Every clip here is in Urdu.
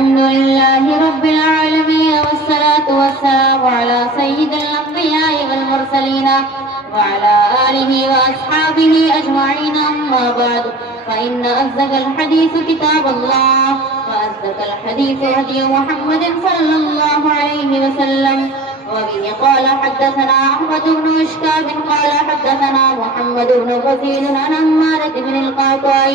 الحمد لله رب العالمين والصلاة والسلام على سيد الأنبياء والمرسلين وعلى آله وأصحابه أجمعين. أما بعد فإن أصدق الحديث كتاب الله وأصدق الحديث هدي محمد صلى الله عليه وسلم. وبه قال حدثنا أحمد بن إشكاب قال حدثنا محمد بن غزيل عن عمارة بن القعقاع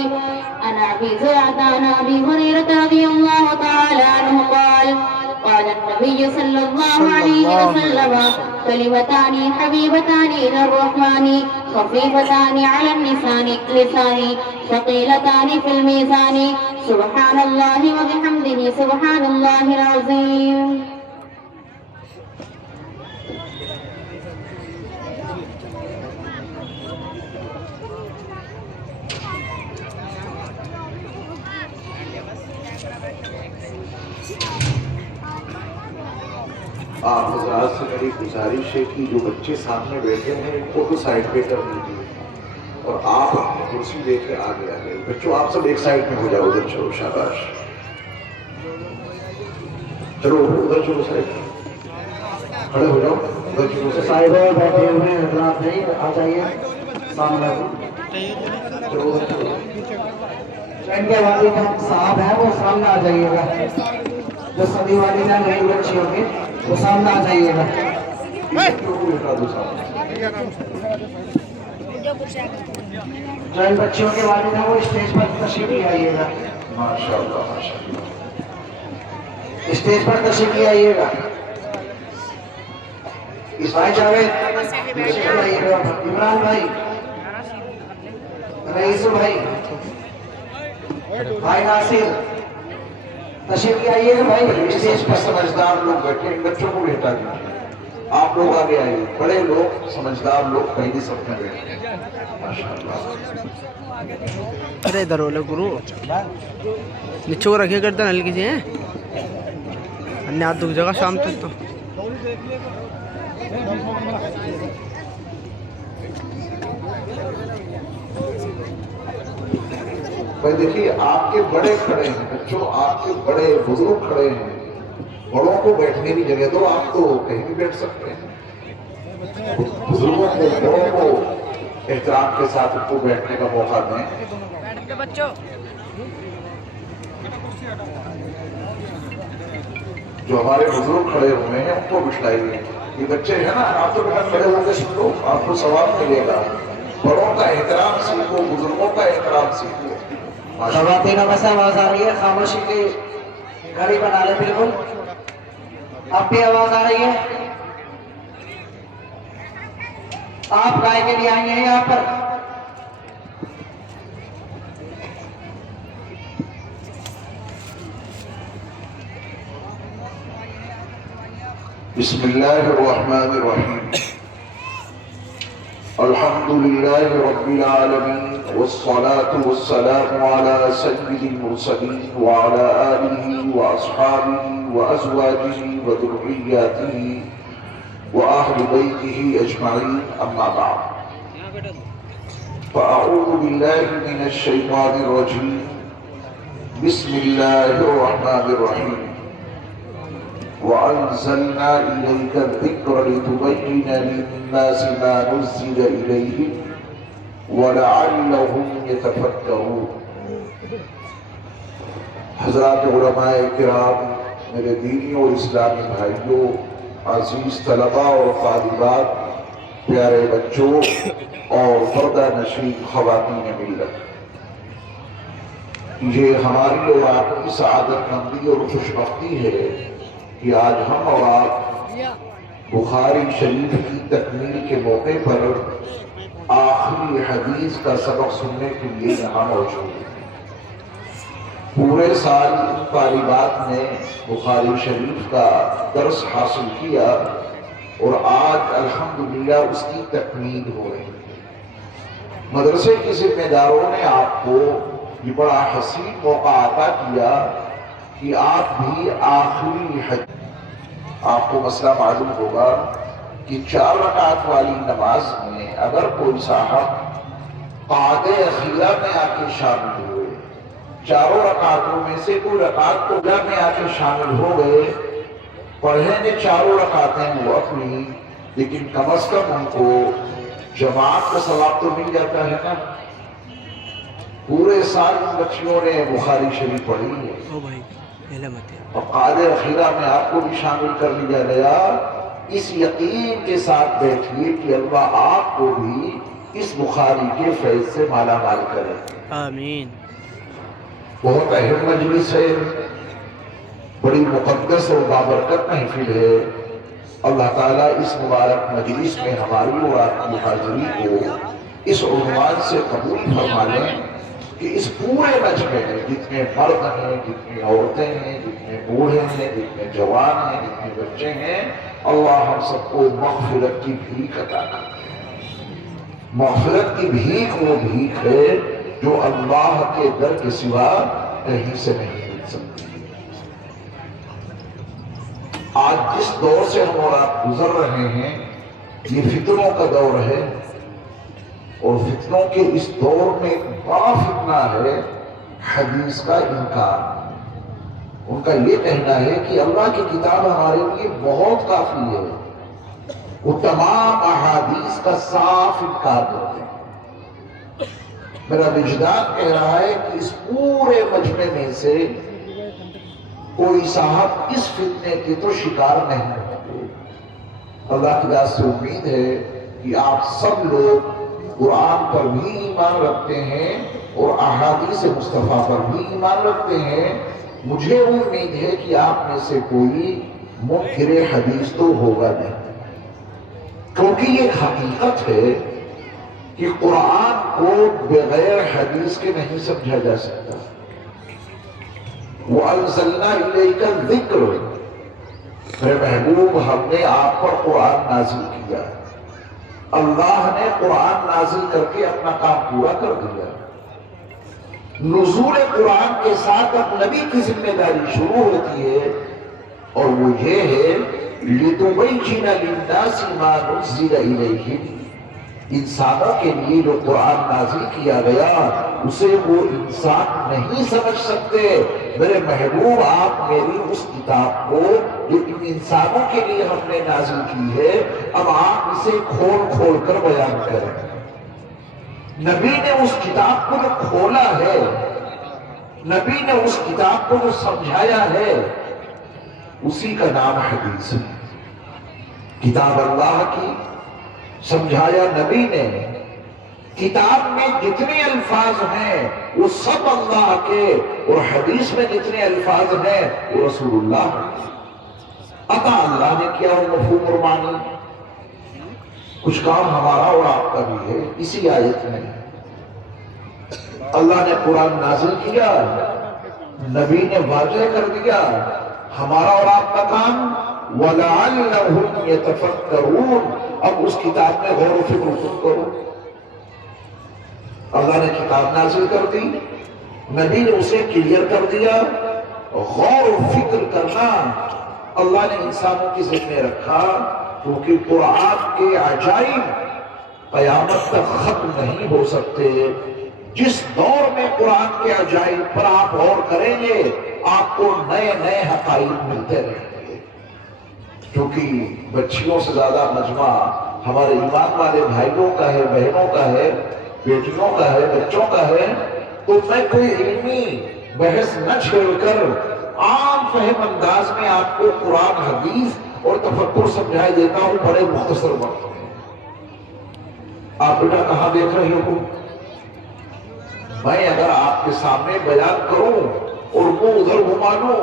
عن أبي زرعة عن أبي هريرة رضي الله تعالى عنه قال قال النبي صلى الله عليه وسلم كلمتان حبيبتان إلى الرحمن خفيفتان على اللسان ثقيلتان في الميزان سبحان الله وبحمده سبحان الله العظيم. آپ حضرات سے میری گزارش ہے کہ جو بچے سامنے بیٹھے ہیں ان کو تو سائڈ پہ کر دیجیے اور آپ اپنی کرسی لے کے آگے آ گئے. بچوں آپ سب ایک سائڈ میں ہو جاؤ, ادھر چلو, شاباش, چلو ادھر چلو, سائڈ کھڑے ہو جاؤ, ادھر چلو. صاحب بیٹھے ہوئے حضرات نہیں آ جائیے سامنے, چلو ادھر چلو. ان کے والد صاحب ہیں وہ سامنے آ جائیے گا, جو سبھی والدہ نئی بچی ہوگی وہ سامنے آ جائیے گا. جو ان بچیوں کے والد ہیں وہ اسٹیج پر تشریف لے آئیے گا. ماشاء اللہ, ماشاء اللہ. اسٹیج پر تشریف لے آئیے گا. اس بھائی جاوید, عمران بھائی, رئیسو بھائی, بھائی ناصر, تشریف لے آئیے گا بھائی. اسٹیج پر سمجھدار لوگ بیٹھے, ان بچوں کو ہٹا دیجیے. آپ لوگ آگے آئیے, بڑے لوگ سمجھدار لوگ پہلی صف میں بیٹھے. ماشاءاللہ. ارے ادھر ہو لے گرو, نیچے کو رکھے کرتا ہلکی سی ہیں, انہیں ہاتھ دکھ جائے گا شام تک تو. بھائی دیکھیے, آپ کے بڑے کھڑے ہیں بچوں, آپ کے بڑے بزرگ کھڑے ہیں, بڑوں کو بیٹھنے کی جگہ دو. آپ تو کہیں بھی بیٹھ سکتے ہیں. بزرگوں کو, بڑوں کو احترام کے ساتھ ان کو بیٹھنے کا موقع دیں. جو ہمارے بزرگ کھڑے ہوئے ہیں ان کو بٹھائیے. یہ بچے ہیں نا, آپ تو کھڑے ہو کے سن لو, آپ کو ثواب ملے گا. بڑوں کا احترام سیکھو, بزرگوں کا احترام سیکھو. خواتین میں سے آواز آ رہی ہے, خاموشی کی گھڑی بنا لیں بالکل. اب بھی آواز آ رہی ہے, آپ گائے کے لیے آئی ہیں یہاں پر. بسم اللہ الرحمن الرحیم. الحمد للہ رب العالمین والصلاة والسلام على سید المرسلین وعلى آلہ واصحابہ وازواجہ وذریاتہ وأهل بيته أجمعين. أما بعد, فأعوذ بالله من الشيطان الرجيم. بسم الله الرحمن الرحيم. وأنزلنا إليك الذكر لتبين للناس ما نزل إليهم ولعلهم يتفكرون. حضرات علماء کرام, میرے دینی اور اسلامی بھائیوں, عزیز طلباء اور طالبات, پیارے بچوں اور پردہ نشین خواتین ملت, یہ ہماری اور آپ کی سعادت مندی اور خوشبختی ہے کہ آج ہم اور آپ بخاری شریف کی تکمیل کے موقع پر آخری حدیث کا سبق سننے کے لیے یہاں موجود ہیں. پورے سال ان طالبات نے بخاری شریف کا درس حاصل کیا اور آج الحمدللہ اس کی تکمیل ہو رہی ہے. مدرسے کے ذمہ داروں نے آپ کو یہ بڑا حسین موقع عطا کیا کہ آپ بھی آخری حدیث, آپ کو مسئلہ معلوم ہوگا کہ 4 رکعت والی نماز میں اگر کوئی صاحب قعدہ اخیرہ میں آ کے شامل ہوئے چاروں رکعتوں میں سے کوئی رکعت تو گھر میں آ کے شامل ہو گئے، پڑھیں گے چاروں رکعتیں وہ اپنی، لیکن کم از کم ان کو جماعت کا ثواب تو مل جاتا ہے نا۔ پورے سال ان بچیوں نے بخاری شریف پڑھی ہے، او بھائی پہلے مت اور قاعدہ اخیرہ میں آپ کو بھی شامل کر لیا گیا۔ اس یقین کے ساتھ بیٹھیے کہ اللہ آپ کو بھی اس بخاری کے فیض سے مالا مال کرے۔ آمین۔ بہت اہم مجلس ہے، بڑی مقدس اور بابرکت محفل ہے۔ اللہ تعالیٰ اس مبارک مجلس میں ہماری اور آپ کی حاضری کو اس عنوان سے قبول فرما لیں کہ اس پورے مجمع میں جتنے مرد ہیں، جتنی عورتیں ہیں، جتنے بوڑھے ہیں، جتنے جوان ہیں، جتنے بچے ہیں، اللہ ہم سب کو مغفرت کی بھیک عطا کرے۔ مغفرت کی بھیک وہ بھیک ہے جو اللہ کے در کے سوا کہیں سے نہیں مل سکتی۔ آج جس دور سے ہم اور آپ گزر رہے ہیں یہ فتنوں کا دور ہے، اور فتنوں کے اس دور میں ایک بڑا فتنہ ہے حدیث کا انکار۔ ان کا یہ کہنا ہے کہ اللہ کی کتاب ہمارے لیے بہت کافی ہے، وہ تمام احادیث کا صاف انکار کرتے ہیں۔ میرا وجدان کہہ رہا ہے کہ اس پورے مجمع میں سے کوئی صاحب اس فتنے کی تو شکار نہیں ہوتے۔ اللہ کی ذات سے امید ہے کہ آپ سب لوگ قرآن پر بھی ایمان رکھتے ہیں اور احادیث مصطفیٰ پر بھی ایمان رکھتے ہیں۔ مجھے امید ہے کہ آپ میں سے کوئی منکر حدیث تو ہوگا نہیں، کیونکہ یہ حقیقت ہے کہ قرآن کو بغیر حدیث کے نہیں سمجھا جا سکتا۔ وَأَنزَلْنَا إِلَيْكَ الذِّكْرَ، میرے محبوب ہم نے آپ پر قرآن نازل کیا۔ اللہ نے قرآن نازل کر کے اپنا کام پورا کر دیا۔ نزول قرآن کے ساتھ اب نبی کی ذمہ داری شروع ہوتی ہے، اور وہ یہ ہے لِتُبَيِّنَ لِلنَّاسِ مَا نُزِّلَ إِلَيْهِمْ، انسانوں کے لیے جو قرآن نازل کیا گیا اسے وہ انسان نہیں سمجھ سکتے۔ میرے محبوب آپ میری اس کتاب کو جو ان انسانوں کے لیے ہم نے نازل کی ہے اب آپ اسے کھول کھول کر بیان کریں۔ نبی نے اس کتاب کو جو کھولا ہے، نبی نے اس کتاب کو جو سمجھایا ہے، اسی کا نام حدیث ہے۔ کتاب اللہ کی سمجھایا نبی نے، کتاب میں جتنے الفاظ ہیں وہ سب اللہ کے، اور حدیث میں جتنے الفاظ ہیں وہ رسول اللہ کے۔ عطا اللہ نے کیا وہ مفہوم اور معنی، کچھ کام ہمارا اور آپ کا بھی ہے۔ اسی آیت میں اللہ نے قرآن نازل کیا، نبی نے واضح کر دیا، ہمارا اور آپ کا کام وَلَعَلَّهُمْ يَتَفَكَّرُونَ، اب اس کتاب میں غور و فکر خود کرو۔ اللہ نے کتاب نازل کر دی، نبی نے اسے کلیئر کر دیا۔ غور و فکر کرنا اللہ نے انسانوں کی ذمہ رکھا، کیونکہ قرآن کے عجائب قیامت تک ختم نہیں ہو سکتے۔ جس دور میں قرآن کے عجائب پر آپ غور کریں گے آپ کو نئے نئے حقائق ملتے رہیں گے۔ کیونکہ بچیوں سے زیادہ مجمع ہمارے ایمان والے بھائیوں کا ہے، بہنوں کا ہے، بیٹیوں کا ہے، بچوں کا ہے، تو میں کوئی علمی بحث نہ چھیڑ کر عام فہم انداز میں آپ کو قرآن، حدیث اور تفکر سمجھائے دیتا ہوں بڑے مختصر وقت میں۔ آپ بیٹا کہاں دیکھ رہے ہو؟ میں اگر آپ کے سامنے بیان کروں اور وہ ادھر گھما لوں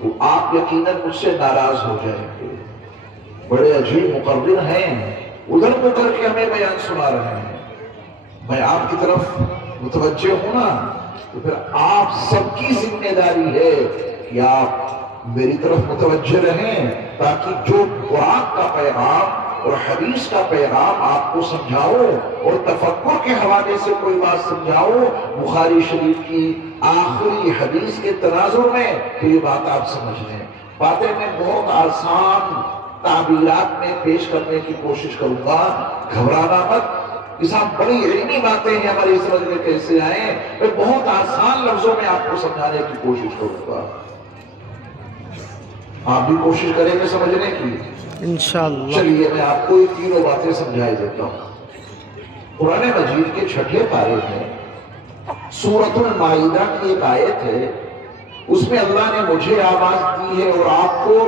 تو آپ یقیناً مجھ سے ناراض ہو جائیں گے۔ بڑے عجیب مقرر ہیں، ادھر کو کر کے ہمیں بیان سنا رہے ہیں۔ میں آپ کی طرف متوجہ ہوں نا، تو پھر آپ سب کی ذمہ داری ہے کہ آپ میری طرف متوجہ رہیں، تاکہ جو قرآن کا پیغام اور حدیث کا پیغام آپ کو سمجھاؤ اور تفکر کے حوالے سے کوئی بات سمجھاؤ بخاری شریف کی آخری حدیث کے تناظر میں، تو یہ بات آپ سمجھ لیں۔ باتیں میں بہت آسان تعبیرات میں پیش کرنے کی کوشش کروں گا، گھبرانا مت۔ یہ سب بڑی علمی باتیں ہیں، ہماری سمجھ میں کیسے آئیں، میں بہت آسان لفظوں میں آپ کو سمجھانے کی کوشش کروں گا، آپ بھی کوشش کریں گے سمجھنے کی انشاءاللہ۔ چلیے میں آپ کو یہ تینوں باتیں سمجھائی دیتا ہوں۔ قرآن مجید کے 6 پارے میں سورۃ المائدہ کی ایک آیت ہے، اس میں اللہ نے مجھے آواز دی ہے اور آپ کو